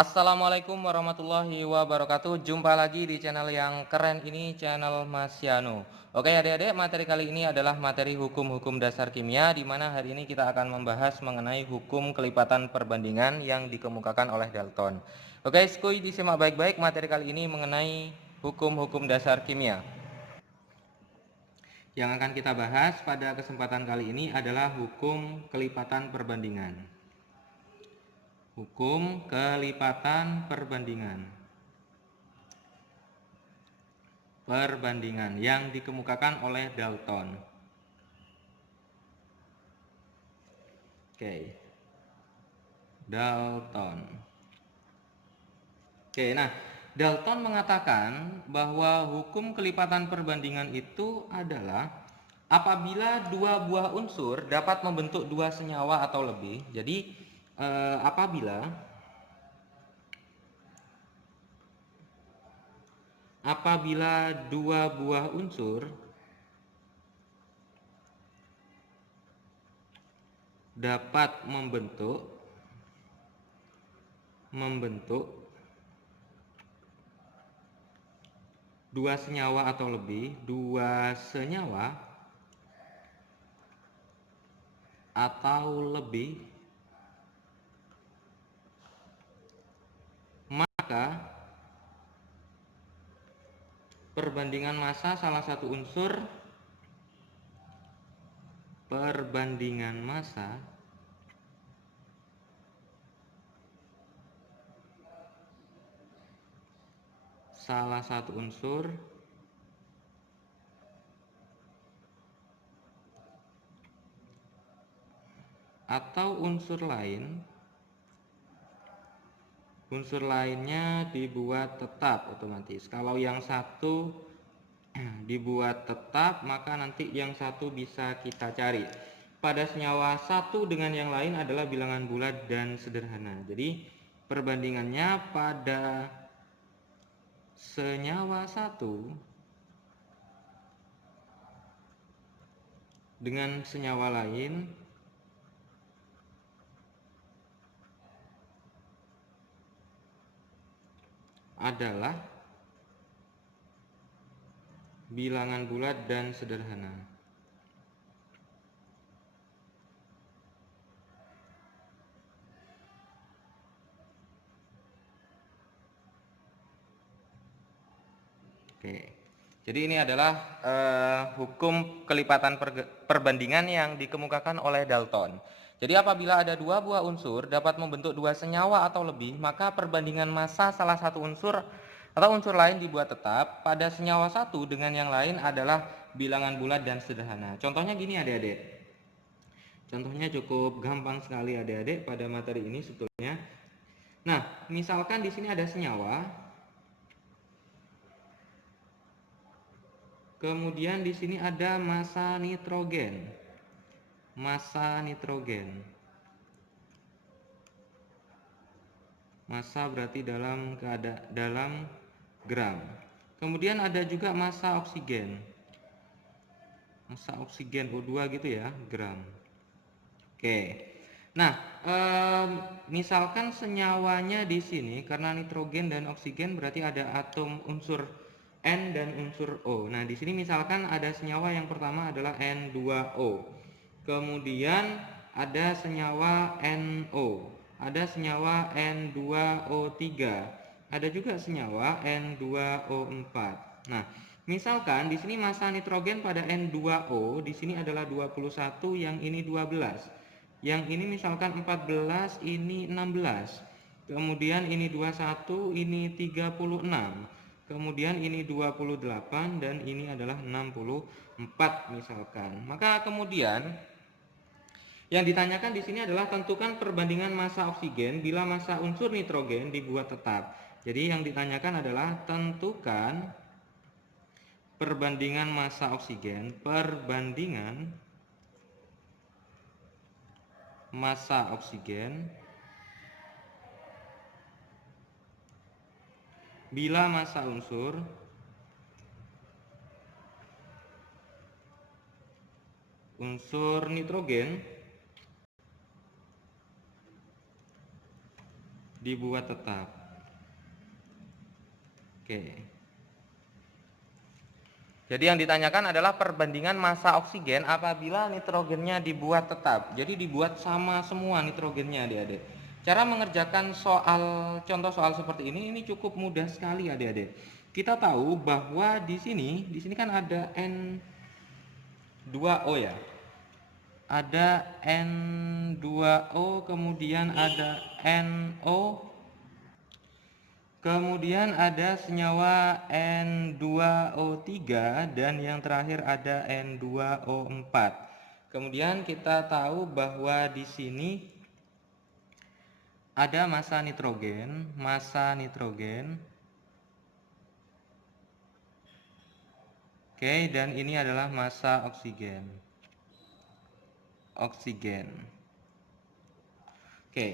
Assalamualaikum warahmatullahi wabarakatuh. Jumpa lagi di channel yang keren ini, channel Mas Yanu. Oke adik-adik, materi kali ini adalah materi hukum-hukum dasar kimia, di mana hari ini kita akan membahas mengenai hukum kelipatan perbandingan yang dikemukakan oleh Dalton. Oke skuy, disimak baik-baik, materi kali ini mengenai hukum-hukum dasar kimia. Yang akan kita bahas pada kesempatan kali ini adalah hukum kelipatan perbandingan. Hukum kelipatan perbandingan yang dikemukakan oleh Dalton. Oke. Dalton. Oke, nah, Dalton mengatakan bahwa hukum kelipatan perbandingan itu adalah apabila dua buah unsur dapat membentuk dua senyawa atau lebih. Jadi apabila dua buah unsur dapat membentuk dua senyawa atau lebih, maka perbandingan massa salah satu unsur atau unsur lainnya dibuat tetap otomatis. Kalau yang satu dibuat tetap, maka nanti yang satu bisa kita cari. Pada senyawa satu dengan yang lain adalah bilangan bulat dan sederhana. Jadi perbandingannya pada senyawa satu dengan senyawa lain adalah bilangan bulat dan sederhana. Oke. Jadi ini adalah hukum kelipatan perbandingan yang dikemukakan oleh Dalton. Jadi apabila ada dua buah unsur dapat membentuk dua senyawa atau lebih, maka perbandingan massa salah satu unsur atau unsur lain dibuat tetap pada senyawa satu dengan yang lain adalah bilangan bulat dan sederhana. Contohnya gini adik-adik. Contohnya cukup gampang sekali adik-adik pada materi ini sebetulnya. Nah, misalkan di sini ada senyawa, kemudian di sini ada massa nitrogen. Massa berarti dalam gram. Kemudian ada juga massa oksigen. Massa oksigen O2 gitu ya, gram. Oke. Nah, misalkan senyawanya di sini karena nitrogen dan oksigen berarti ada atom unsur N dan unsur O. Nah, di sini misalkan ada senyawa yang pertama adalah N2O. Kemudian ada senyawa NO, ada senyawa N2O3, ada juga senyawa N2O4. Nah, misalkan di sini massa nitrogen pada N2O di sini adalah 21, yang ini 12. Yang ini misalkan 14, ini 16. Kemudian ini 21, ini 36. Kemudian ini 28 dan ini adalah 64 misalkan. Maka kemudian yang ditanyakan di sini adalah tentukan perbandingan massa oksigen bila massa unsur nitrogen dibuat tetap. Jadi yang ditanyakan adalah tentukan perbandingan massa oksigen, bila massa unsur nitrogen dibuat tetap. Oke. Jadi yang ditanyakan adalah perbandingan massa oksigen apabila nitrogennya dibuat tetap. Jadi dibuat sama semua nitrogennya, adik-adik. Cara mengerjakan contoh soal seperti ini cukup mudah sekali, adik-adik. Kita tahu bahwa di sini kan ada N2O ya. Ada N2O, kemudian ada NO. Kemudian ada senyawa N2O3 dan yang terakhir ada N2O4. Kemudian kita tahu bahwa di sini ada massa nitrogen. Oke, dan ini adalah massa oksigen. Oke.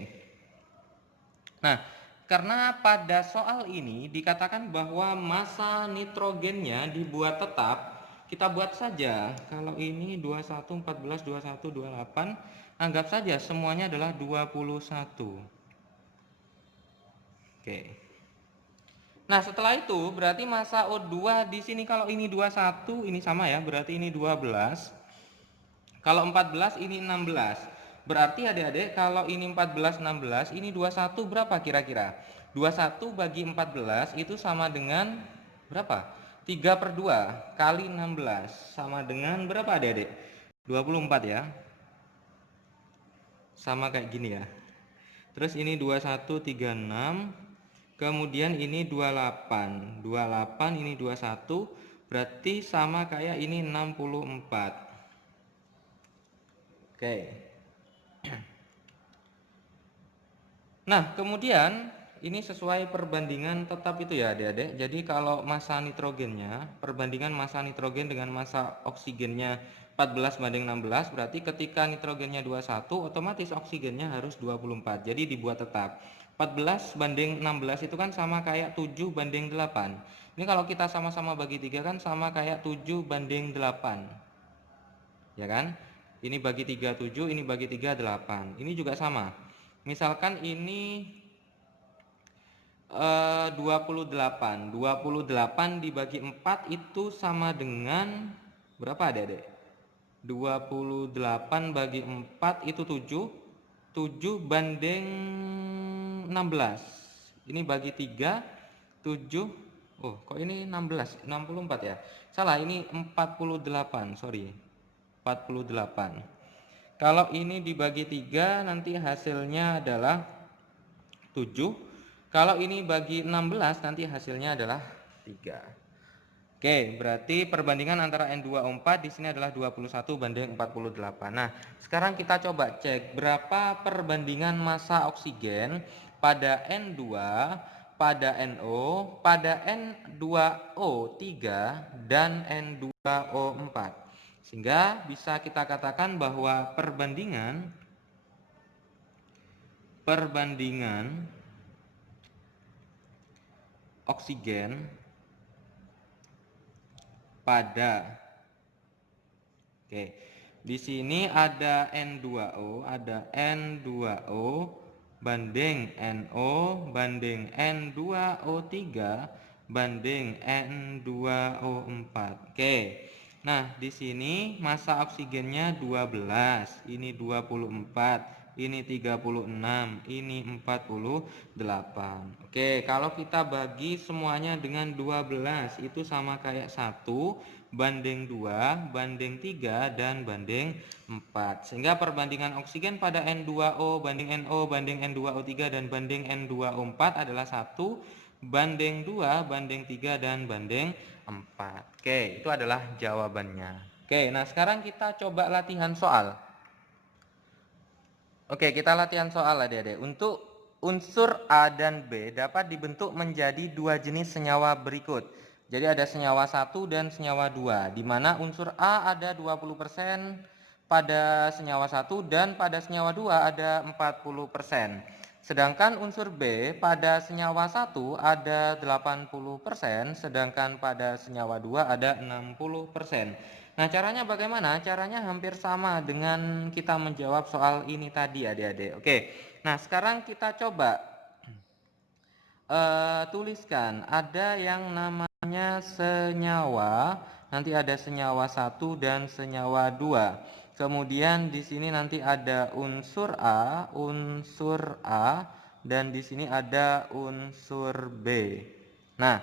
Nah, karena pada soal ini dikatakan bahwa massa nitrogennya dibuat tetap, kita buat saja. Kalau ini 21, 14, 21, 28, anggap saja semuanya adalah 21. Oke. Nah, setelah itu berarti massa O2 di sini kalau ini 21, ini sama ya, berarti ini 12. Kalau 14 ini 16. Berarti adik-adik kalau ini 14, 16, ini 21 berapa kira-kira? 21 bagi 14 itu sama dengan berapa? 3/2 kali 16 sama dengan berapa adik-adik? 24 ya. Sama kayak gini ya. Terus ini 21, 36. Kemudian ini 28. 28 ini 21. Berarti sama kayak ini 64. Oke. Nah, kemudian ini sesuai perbandingan tetap itu ya adik-adik. Jadi kalau massa nitrogennya, perbandingan massa nitrogen dengan massa oksigennya 14 banding 16, berarti ketika nitrogennya 21, otomatis oksigennya harus 24. Jadi dibuat tetap. 14 banding 16 itu kan sama kayak 7 banding 8. Ini kalau kita sama-sama bagi 3 kan sama kayak 7 banding 8. Ya kan? Ini bagi 3, 7, ini bagi 3, 8. Ini juga sama. Misalkan ini 28. 28 dibagi 4 itu sama dengan berapa adik-adik? 28 bagi 4 itu 7. 7 banding 16. Ini bagi 3, 7. Oh, kok ini 16? 64 ya? Salah, ini 48, sorry. 48. Kalau ini dibagi 3 nanti hasilnya adalah 7. Kalau ini bagi 16 nanti hasilnya adalah 3. Oke, berarti perbandingan antara N2O4 di sini adalah 21 banding 48. Nah, sekarang kita coba cek berapa perbandingan massa oksigen pada N2, pada NO, pada N2O3 dan N2O4. Sehingga bisa kita katakan bahwa perbandingan oksigen pada, oke, di sini ada N2O, banding NO banding N2O3 banding N2O4. Oke. Nah, di sini massa oksigennya 12, ini 24, ini 36, ini 48. Oke, kalau kita bagi semuanya dengan 12 itu sama kayak 1 banding 2 banding 3 dan banding 4. Sehingga perbandingan oksigen pada N2O banding NO banding N2O3 dan banding N2O4 adalah 1 banding 2 banding 3 dan banding 4. Oke, itu adalah jawabannya. Oke, nah sekarang kita coba latihan soal. Oke, kita latihan soal adik-adik. Untuk unsur A dan B dapat dibentuk menjadi dua jenis senyawa berikut. Jadi ada senyawa 1 dan senyawa 2, di mana unsur A ada 20% pada senyawa 1 dan pada senyawa 2 ada 40%. Sedangkan unsur B pada senyawa 1 ada 80%, sedangkan pada senyawa 2 ada 60%. Nah, caranya bagaimana? Caranya hampir sama dengan kita menjawab soal ini tadi, adik-adik. Oke, nah sekarang kita coba tuliskan ada yang namanya senyawa, nanti ada senyawa 1 dan senyawa 2. Kemudian di sini nanti ada unsur A, dan di sini ada unsur B. Nah,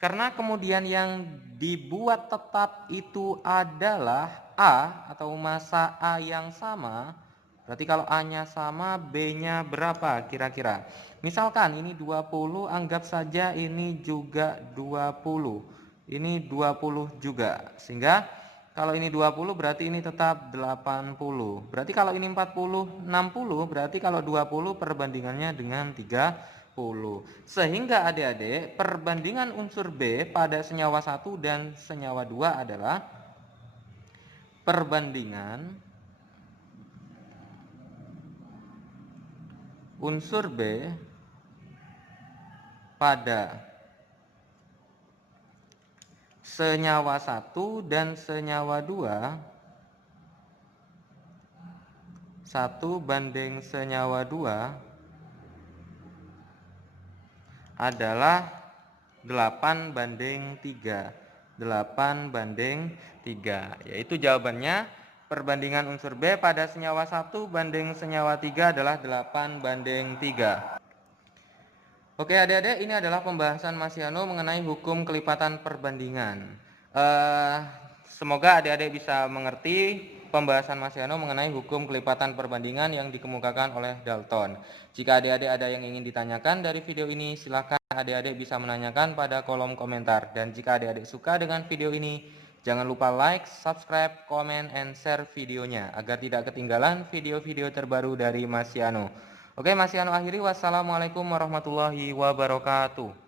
karena kemudian yang dibuat tetap itu adalah A atau massa A yang sama, berarti kalau A-nya sama, B-nya berapa kira-kira? Misalkan ini 20, anggap saja ini juga 20. Ini 20 juga. Sehingga kalau ini 20 berarti ini tetap 80. Berarti kalau ini 40, 60, berarti kalau 20 perbandingannya dengan 30. Sehingga adik-adik, perbandingan unsur B pada senyawa 1 dan senyawa 2 adalah perbandingan unsur B pada senyawa 1 dan senyawa 2, 1 banding senyawa 2 adalah 8 banding 3. 8 banding 3. Yaitu jawabannya perbandingan unsur B pada senyawa 1 banding senyawa 3 adalah 8 banding 3. Oke adik-adik, ini adalah pembahasan Mas Yano mengenai hukum kelipatan perbandingan. Semoga adik-adik bisa mengerti pembahasan Mas Yano mengenai hukum kelipatan perbandingan yang dikemukakan oleh Dalton. Jika adik-adik ada yang ingin ditanyakan dari video ini, silakan adik-adik bisa menanyakan pada kolom komentar. Dan jika adik-adik suka dengan video ini, jangan lupa like, subscribe, comment, and share videonya agar tidak ketinggalan video-video terbaru dari Mas Yano. Oke, Mas Yano akhiri. Wassalamualaikum warahmatullahi wabarakatuh.